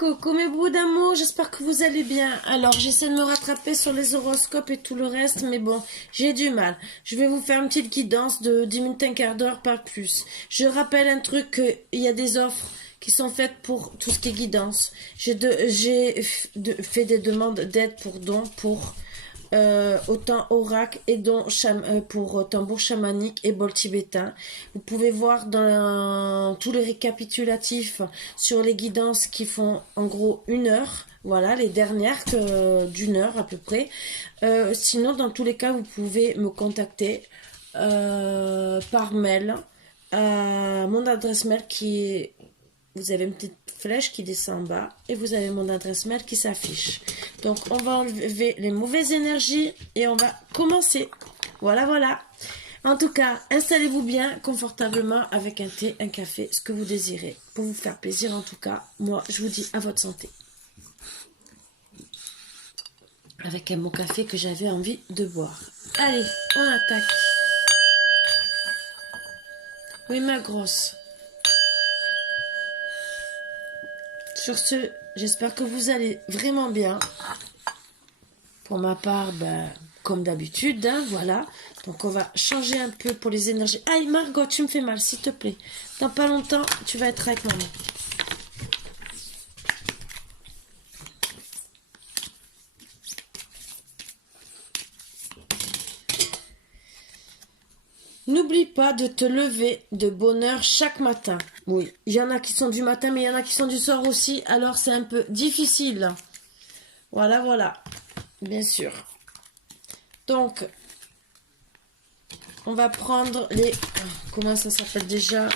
Coucou mes bouts d'amour, j'espère que vous allez bien. Alors j'essaie de me rattraper sur les horoscopes et tout le reste, mais bon, j'ai du mal. Je vais vous faire une petite guidance de 10 minutes, un quart d'heure, pas plus. Je rappelle un truc, qu'il y a des offres qui sont faites pour tout ce qui est guidance. J'ai fait des demandes d'aide pour dons, pour autant oracle et dons pour tambour chamanique et bol tibétain. Vous pouvez voir dans tous les récapitulatifs sur les guidances qui font en gros 1 heure. Voilà, les dernières d'1 heure à peu près. Sinon, dans tous les cas, vous pouvez me contacter par mail à mon adresse mail qui est... Vous avez une petite flèche qui descend en bas et vous avez mon adresse mail qui s'affiche. Donc, on va enlever les mauvaises énergies et on va commencer. Voilà, voilà. En tout cas, installez-vous bien confortablement avec un thé, un café, ce que vous désirez. Pour vous faire plaisir, en tout cas, moi, je vous dis à votre santé. Avec un bon café que j'avais envie de boire. Allez, on attaque. Oui, ma grosse. Sur ce, j'espère que vous allez vraiment bien. Pour ma part, comme d'habitude, hein, voilà. Donc, on va changer un peu pour les énergies. Aïe, Margot, tu me fais mal, s'il te plaît. Dans pas longtemps, tu vas être avec maman. N'oublie pas de te lever de bonne heure chaque matin. Oui, il y en a qui sont du matin, mais il y en a qui sont du soir aussi. Alors, c'est un peu difficile. Voilà, voilà. Bien sûr. Donc, on va prendre les... Comment ça s'appelle déjà?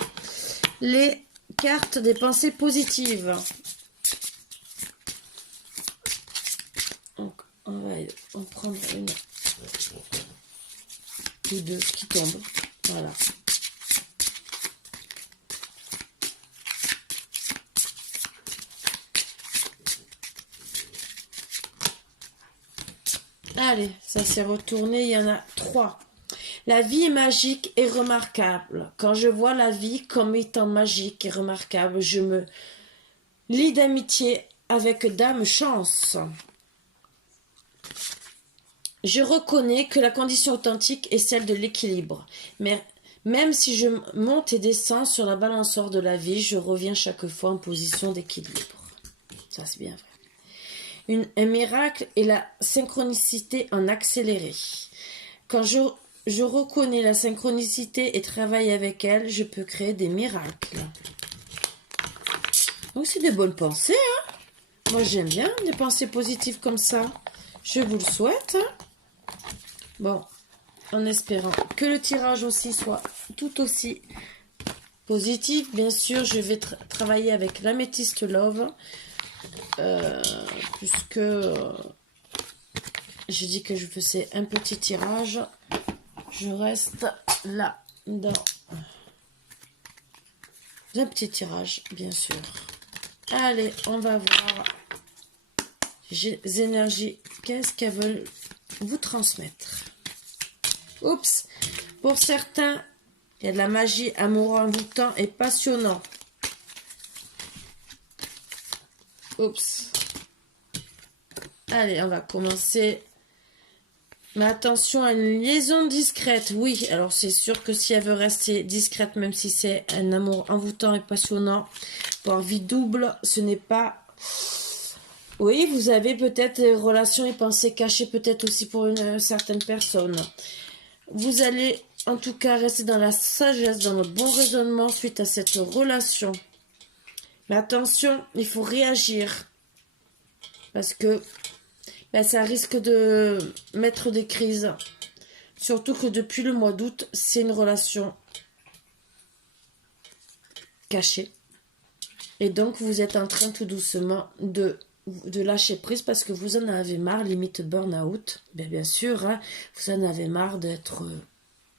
Les cartes des pensées positives. Donc, on va en prendre une ou deux qui tombent. Voilà. Allez, ça s'est retourné, il y en a 3. La vie est magique et remarquable. Quand je vois la vie comme étant magique et remarquable, je me lie d'amitié avec Dame Chance. Je reconnais que la condition authentique est celle de l'équilibre. Mais même si je monte et descends sur la balançoire de la vie, je reviens chaque fois en position d'équilibre. Ça, c'est bien vrai. Un miracle est la synchronicité en accéléré. Quand je reconnais la synchronicité et travaille avec elle, je peux créer des miracles. Donc, c'est des bonnes pensées, hein? Moi, j'aime bien des pensées positives comme ça. Je vous le souhaite. Hein? Bon, en espérant que le tirage aussi soit tout aussi positif. Bien sûr, je vais travailler avec l'améthyste Love. Puisque j'ai dit que je faisais un petit tirage. Je reste là, dans un petit tirage, bien sûr. Allez, on va voir les énergies. Qu'est-ce qu'elles veulent vous transmettre? Oups! Pour certains, il y a de la magie, amour envoûtant et passionnant. Oups! Allez, on va commencer. Mais attention à une liaison discrète. Oui, alors c'est sûr que si elle veut rester discrète, même si c'est un amour envoûtant et passionnant, pour vie double, ce n'est pas... Oui, vous avez peut-être des relations et pensées cachées, peut-être aussi pour une certaine personne. Vous allez en tout cas rester dans la sagesse, dans le bon raisonnement suite à cette relation. Mais attention, il faut réagir. Parce que ça risque de mettre des crises. Surtout que depuis le mois d'août, c'est une relation cachée. Et donc, vous êtes en train tout doucement de lâcher prise parce que vous en avez marre, limite burn-out. Bien sûr, hein, vous en avez marre d'être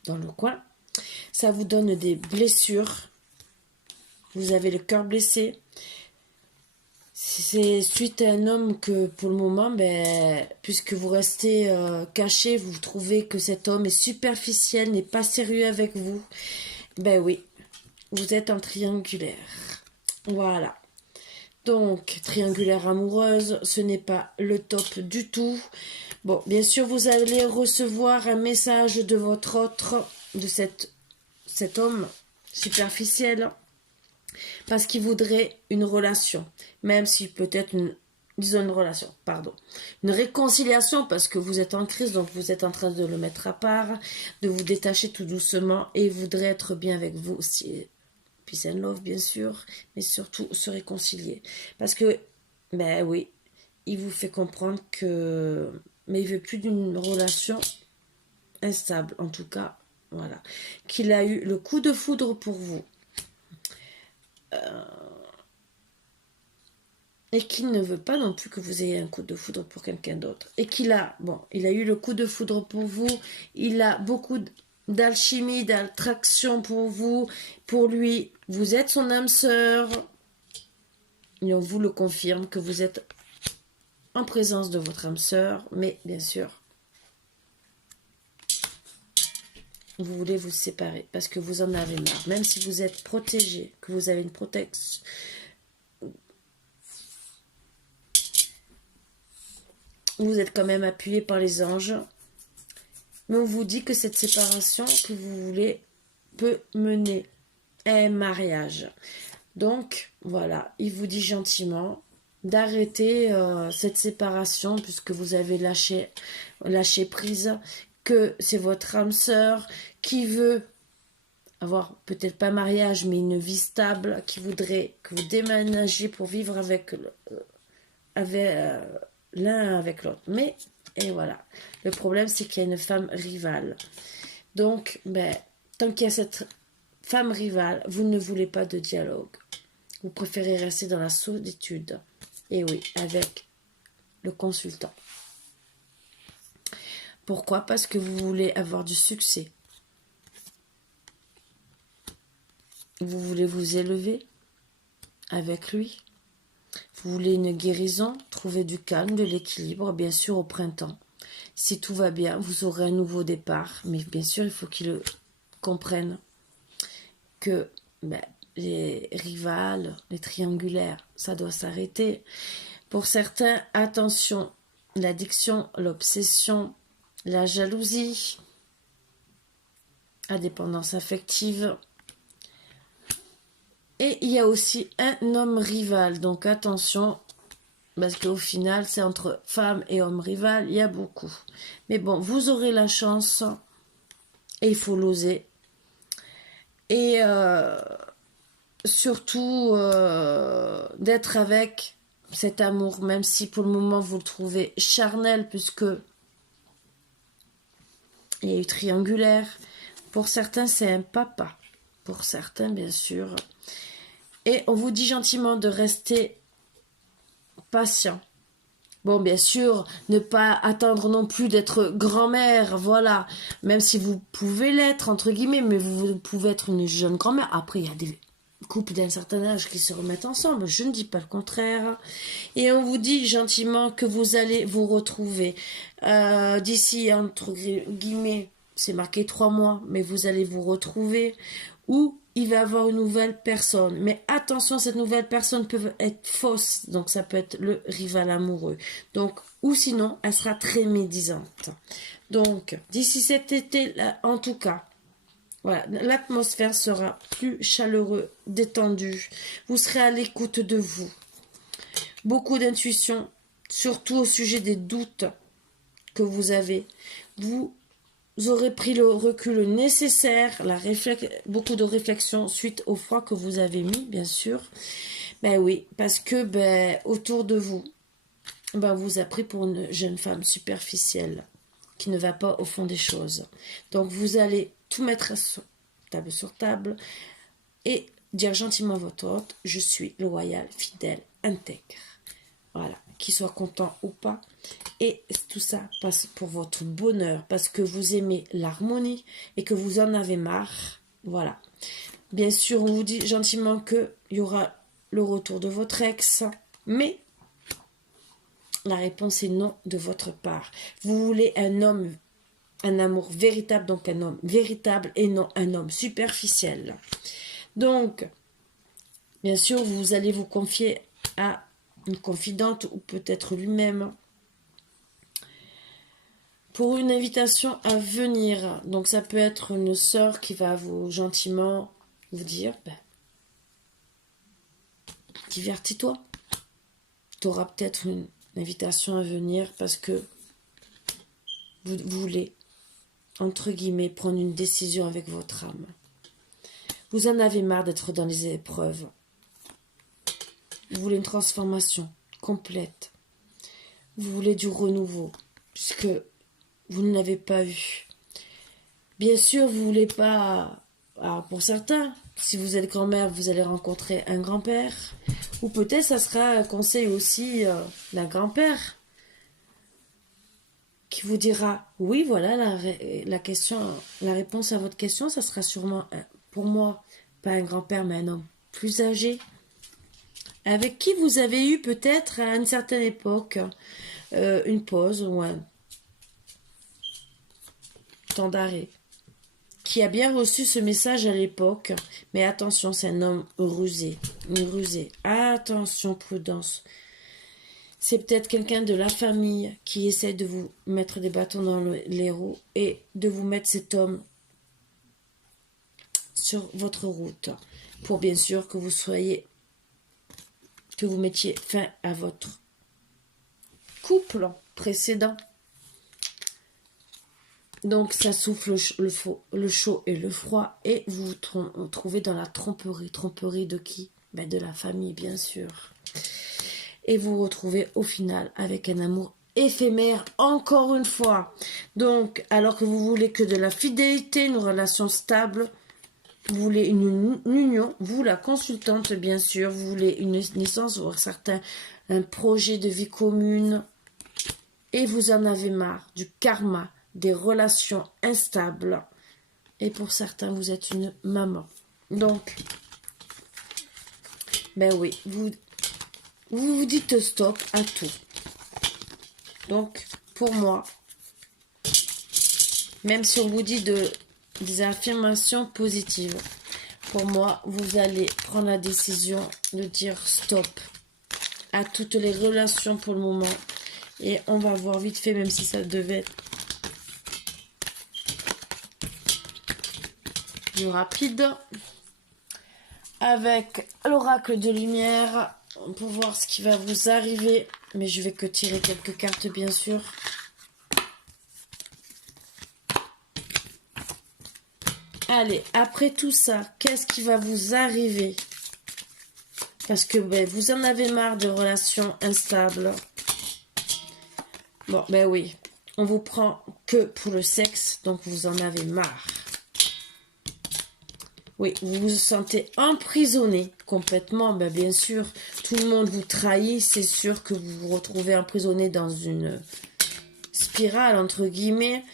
dans le coin. Ça vous donne des blessures. Vous avez le cœur blessé. C'est suite à un homme que, pour le moment, puisque vous restez caché, vous trouvez que cet homme est superficiel, n'est pas sérieux avec vous. Oui, vous êtes en triangulaire. Voilà. Donc, triangulaire amoureuse, ce n'est pas le top du tout. Bon, bien sûr, vous allez recevoir un message de votre autre, de cet homme superficiel, parce qu'il voudrait une relation, même si peut-être disons une relation, pardon, une réconciliation, parce que vous êtes en crise, donc vous êtes en train de le mettre à part, de vous détacher tout doucement, et il voudrait être bien avec vous aussi, peace and love bien sûr, mais surtout se réconcilier, parce que, ben oui, il vous fait comprendre que, mais il veut plus d'une relation instable, en tout cas, voilà, qu'il a eu le coup de foudre pour vous, et qu'il ne veut pas non plus que vous ayez un coup de foudre pour quelqu'un d'autre. Et qu'il a, bon, il a eu le coup de foudre pour vous, il a beaucoup d'alchimie, d'attraction pour vous, pour lui, vous êtes son âme sœur, et on vous le confirme que vous êtes en présence de votre âme sœur, mais bien sûr, vous voulez vous séparer parce que vous en avez marre, même si vous êtes protégé, que vous avez une protection, vous êtes quand même appuyé par les anges, mais on vous dit que cette séparation que vous voulez peut mener à un mariage. Donc, voilà, il vous dit gentiment d'arrêter cette séparation puisque vous avez lâché prise, que c'est votre âme sœur qui veut avoir peut-être pas mariage, mais une vie stable, qui voudrait que vous déménagiez pour vivre avec l'un avec l'autre. Mais, et voilà, le problème c'est qu'il y a une femme rivale. Donc, ben, tant qu'il y a cette femme rivale, vous ne voulez pas de dialogue. Vous préférez rester dans la solitude. Et oui, avec le consultant. Pourquoi? Parce que vous voulez avoir du succès. Vous voulez vous élever avec lui. Vous voulez une guérison, trouver du calme, de l'équilibre, bien sûr au printemps. Si tout va bien, vous aurez un nouveau départ. Mais bien sûr, il faut qu'il comprenne que les rivales, les triangulaires, ça doit s'arrêter. Pour certains, attention, l'addiction, l'obsession, la jalousie, la dépendance affective. Et il y a aussi un homme rival, donc attention, parce qu'au final, c'est entre femmes et hommes rival, il y a beaucoup. Mais bon, vous aurez la chance, et il faut l'oser. Et surtout, d'être avec cet amour, même si pour le moment vous le trouvez charnel, puisque il y a eu triangulaire. Pour certains, c'est un papa. Pour certains, bien sûr. Et on vous dit gentiment de rester patient. Bon, bien sûr, ne pas attendre non plus d'être grand-mère, voilà. Même si vous pouvez l'être, entre guillemets, mais vous pouvez être une jeune grand-mère. Après, il y a des couples d'un certain âge qui se remettent ensemble, je ne dis pas le contraire. Et on vous dit gentiment que vous allez vous retrouver. D'ici, entre guillemets, c'est marqué 3 mois, mais vous allez vous retrouver. Ou il va avoir une nouvelle personne. Mais attention, cette nouvelle personne peut être fausse. Donc, ça peut être le rival amoureux. Donc, ou sinon, elle sera très médisante. Donc, d'ici cet été, là, en tout cas, voilà, l'atmosphère sera plus chaleureuse, détendue. Vous serez à l'écoute de vous. Beaucoup d'intuition, surtout au sujet des doutes que vous avez. Vous aurez pris le recul nécessaire, beaucoup de réflexion suite au froid que vous avez mis, bien sûr. Ben oui, parce que autour de vous, vous a pris pour une jeune femme superficielle qui ne va pas au fond des choses. Donc vous allez tout mettre sur table et dire gentiment à votre hôte, je suis loyal, fidèle, intègre. Voilà, qu'il soit content ou pas. Et tout ça passe pour votre bonheur, parce que vous aimez l'harmonie et que vous en avez marre. Voilà. Bien sûr, on vous dit gentiment qu'il y aura le retour de votre ex, mais la réponse est non de votre part. Vous voulez un homme, un amour véritable, donc un homme véritable et non un homme superficiel. Donc, bien sûr, vous allez vous confier à une confidente ou peut-être lui-même pour une invitation à venir. Donc ça peut être une sœur qui va vous gentiment vous dire, divertis-toi. Tu auras peut-être une invitation à venir parce que vous voulez, entre guillemets, prendre une décision avec votre âme. Vous en avez marre d'être dans les épreuves. Vous voulez une transformation complète. Vous voulez du renouveau, puisque vous ne l'avez pas eu. Bien sûr, vous voulez pas... Alors pour certains, si vous êtes grand-mère, vous allez rencontrer un grand-père. Ou peut-être ça sera un conseil aussi d'un grand-père qui vous dira, oui, voilà la question, la réponse à votre question, ça sera sûrement, pour moi, pas un grand-père, mais un homme plus âgé, avec qui vous avez eu peut-être à une certaine époque une pause ou un temps d'arrêt, qui a bien reçu ce message à l'époque, mais attention, c'est un homme rusé, attention, prudence. C'est peut-être quelqu'un de la famille qui essaie de vous mettre des bâtons dans les roues et de vous mettre cet homme sur votre route pour bien sûr que vous mettiez fin à votre couple précédent. Donc ça souffle le chaud et le froid et vous vous trouvez dans la tromperie. Tromperie de qui? De la famille bien sûr. Et vous vous retrouvez au final avec un amour éphémère encore une fois. Donc alors que vous voulez que de la fidélité, une relation stable, vous voulez une union, vous la consultante bien sûr, vous voulez une naissance, voire certains un projet de vie commune et vous en avez marre du karma, des relations instables et pour certains vous êtes une maman. Donc, oui, vous vous dites stop à tout. Donc, pour moi, même si on vous dit des affirmations positives, pour moi, vous allez prendre la décision de dire stop à toutes les relations pour le moment. Et on va voir vite fait, même si ça devait être plus rapide, avec l'oracle de lumière, pour voir ce qui va vous arriver. Mais je vais que tirer quelques cartes, bien sûr. Allez, après tout ça, qu'est-ce qui va vous arriver? Parce que vous en avez marre de relations instables. Bon, oui, on vous prend que pour le sexe, donc vous en avez marre. Oui, vous vous sentez emprisonné complètement, bien sûr. Tout le monde vous trahit, c'est sûr que vous vous retrouvez emprisonné dans une spirale, entre guillemets.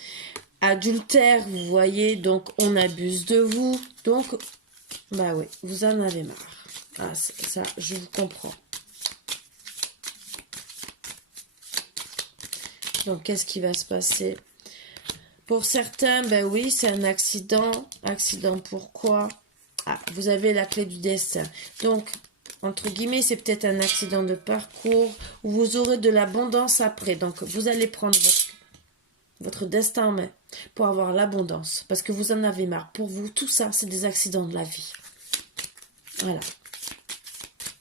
Adultère, vous voyez, donc on abuse de vous. Donc, oui, vous en avez marre. Ah, ça, je vous comprends. Donc, qu'est-ce qui va se passer? Pour certains, oui, c'est un accident. Accident, pourquoi? Ah, vous avez la clé du destin. Donc, entre guillemets, c'est peut-être un accident de parcours où vous aurez de l'abondance après. Donc, vous allez prendre votre destin en main pour avoir l'abondance. Parce que vous en avez marre. Pour vous, tout ça, c'est des accidents de la vie. Voilà.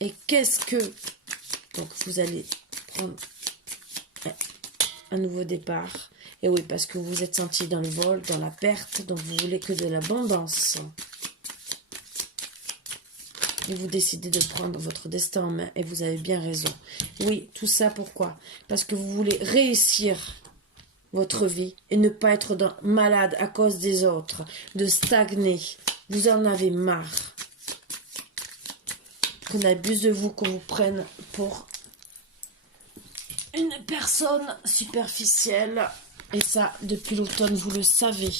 Et qu'est-ce que... Donc, vous allez prendre un nouveau départ. Et oui, parce que vous vous êtes senti dans le vol, dans la perte. Donc, vous voulez que de l'abondance. Et vous décidez de prendre votre destin en main. Et vous avez bien raison. Oui, tout ça, pourquoi? Parce que vous voulez réussir votre vie et ne pas être malade à cause des autres. De stagner. Vous en avez marre. Qu'on abuse de vous, qu'on vous prenne pour une personne superficielle. Et ça, depuis l'automne, vous le savez.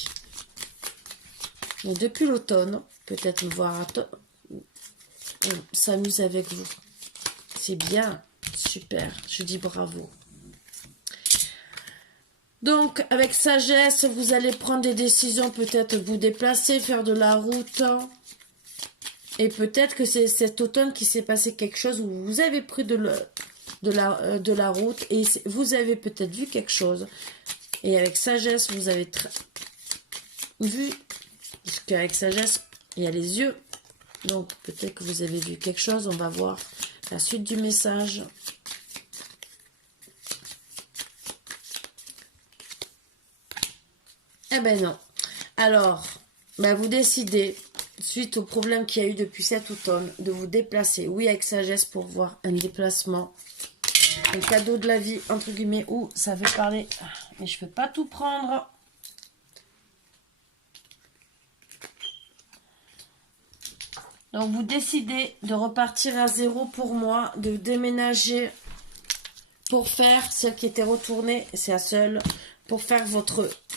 Mais depuis l'automne, peut-être me voir on s'amuse avec vous. C'est bien, super, je dis bravo. Donc, avec sagesse, vous allez prendre des décisions, peut-être vous déplacer, faire de la route. Et peut-être que c'est cet automne qu'il s'est passé quelque chose où vous avez pris de la route et vous avez peut-être vu quelque chose. Et avec sagesse, vous avez vu, parce qu'avec sagesse, il y a les yeux. Donc peut-être que vous avez vu quelque chose. On va voir la suite du message. Eh ben non. Alors, ben vous décidez, suite au problème qu'il y a eu depuis cet automne, de vous déplacer. Oui, avec sagesse pour voir un déplacement. Un cadeau de la vie, entre guillemets, où ça veut parler. Mais je ne peux pas tout prendre. Donc, vous décidez de repartir à zéro pour moi, de déménager pour faire ce qui était retourné, c'est à seul, pour faire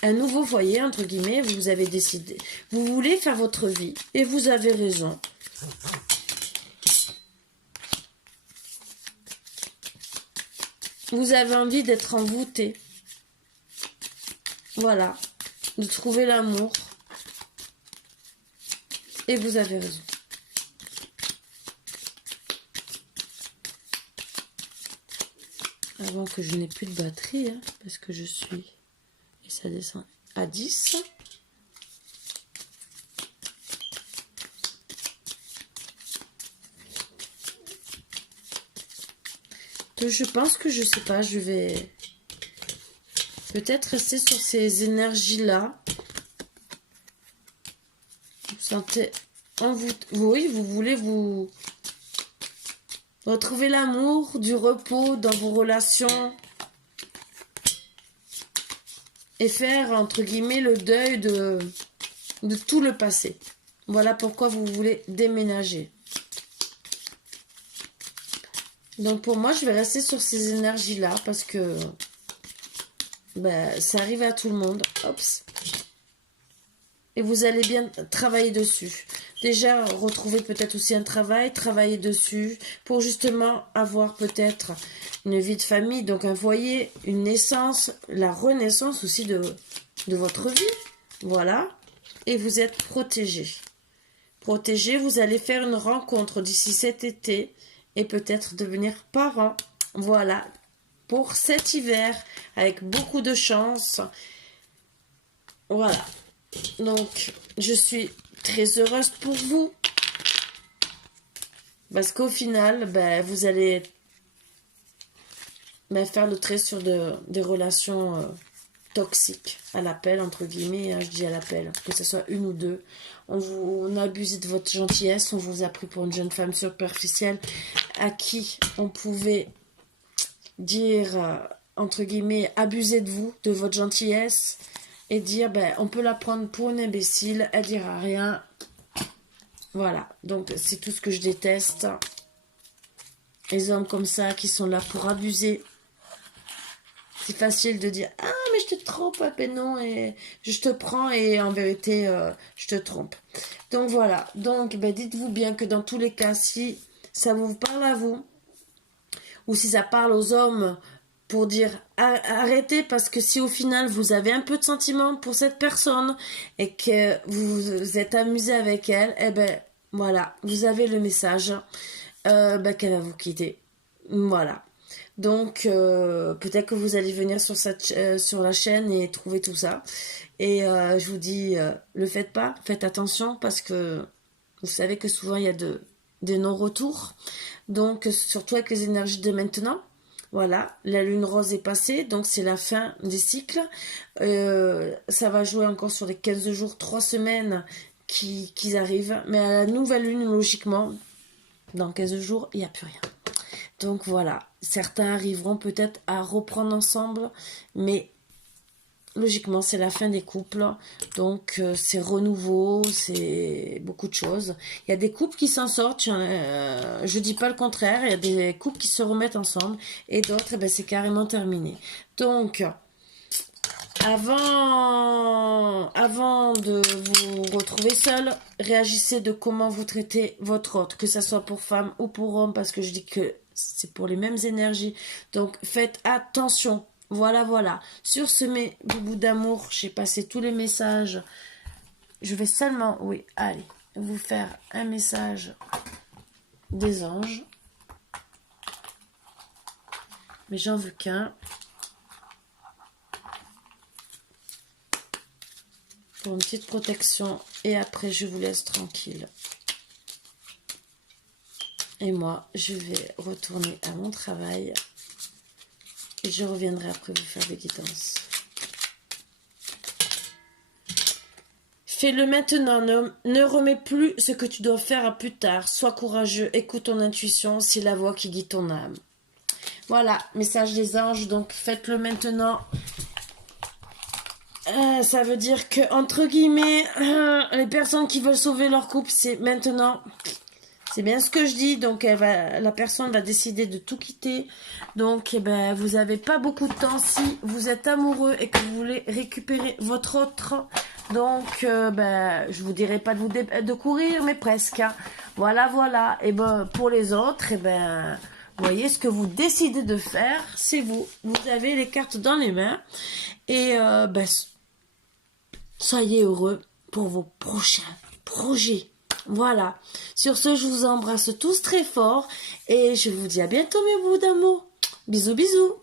un nouveau foyer, entre guillemets. Vous avez décidé. Vous voulez faire votre vie et vous avez raison. Vous avez envie d'être envoûté. Voilà. De trouver l'amour. Et vous avez raison. Avant que je n'ai plus de batterie, hein, parce que je suis... Et ça descend à 10. Donc je pense que, je sais pas, je vais peut-être rester sur ces énergies-là. Vous sentez en vous... Oui, vous voulez vous... retrouver l'amour, du repos dans vos relations et faire, entre guillemets, le deuil de tout le passé. Voilà pourquoi vous voulez déménager. Donc pour moi, je vais rester sur ces énergies-là parce que ben, ça arrive à tout le monde. Oups. Et vous allez bien travailler dessus. Déjà, retrouver peut-être aussi un travail, travailler dessus pour justement avoir peut-être une vie de famille, donc un foyer, une naissance, la renaissance aussi de votre vie. Voilà. Et vous êtes protégé. Protégé, vous allez faire une rencontre d'ici cet été et peut-être devenir parent. Voilà. Pour cet hiver, avec beaucoup de chance. Voilà. Donc, je suis très heureuse pour vous. Parce qu'au final, ben, vous allez faire le trait sur des relations toxiques, à l'appel, entre guillemets, hein, je dis à l'appel, que ce soit une ou deux. On a abusé de votre gentillesse, on vous a pris pour une jeune femme superficielle à qui on pouvait dire, entre guillemets, abuser de vous, de votre gentillesse, et dire, ben, on peut la prendre pour une imbécile, elle dira rien. Voilà, donc c'est tout ce que je déteste. Les hommes comme ça qui sont là pour abuser. C'est facile de dire, ah mais je te trompe, ah, ben non, et je te prends et en vérité je te trompe. Donc voilà, donc ben, dites-vous bien que dans tous les cas, si ça vous parle à vous, ou si ça parle aux hommes pour dire arrêtez, parce que si au final vous avez un peu de sentiment pour cette personne et que vous vous êtes amusé avec elle, eh ben voilà, vous avez le message qu'elle va vous quitter. Voilà. Donc peut-être que vous allez venir sur la chaîne et trouver tout ça. Et je vous dis, le faites pas, faites attention parce que vous savez que souvent il y a des non-retours. Donc surtout avec les énergies de maintenant. Voilà, la lune rose est passée, donc c'est la fin des cycles. Ça va jouer encore sur les 15 jours, 3 semaines qui arrivent. Mais à la nouvelle lune, logiquement, dans 15 jours, il n'y a plus rien. Donc voilà, certains arriveront peut-être à reprendre ensemble, mais logiquement c'est la fin des couples, donc c'est renouveau, c'est beaucoup de choses. Il y a des couples qui s'en sortent, je dis pas le contraire, il y a des couples qui se remettent ensemble, et d'autres, eh ben, c'est carrément terminé. Donc, avant de vous retrouver seul, réagissez de comment vous traitez votre autre, que ce soit pour femme ou pour homme, parce que je dis que c'est pour les mêmes énergies. Donc, faites attention. Voilà. Sur ce boubou d'amour, j'ai passé tous les messages. Je vais seulement... Oui, allez. vous faire un message des anges. Mais j'en veux qu'un. Pour une petite protection. Et après, je vous laisse tranquille. Et moi, je vais retourner à mon travail. Et je reviendrai après vous faire des guidances. Fais-le maintenant, ne remets plus ce que tu dois faire à plus tard. Sois courageux, écoute ton intuition, c'est la voix qui guide ton âme. Voilà, message des anges, donc faites-le maintenant. Ça veut dire que, entre guillemets, les personnes qui veulent sauver leur couple, c'est maintenant. C'est bien ce que je dis, donc la personne va décider de tout quitter. Donc vous n'avez pas beaucoup de temps si vous êtes amoureux et que vous voulez récupérer votre autre. Donc je vous dirai pas de courir, mais presque. Hein. Voilà. Et pour les autres, vous voyez ce que vous décidez de faire, c'est vous. Vous avez les cartes dans les mains et soyez heureux pour vos prochains projets. Voilà. Sur ce, je vous embrasse tous très fort et je vous dis à bientôt mes bouts d'amour. Bisous, bisous.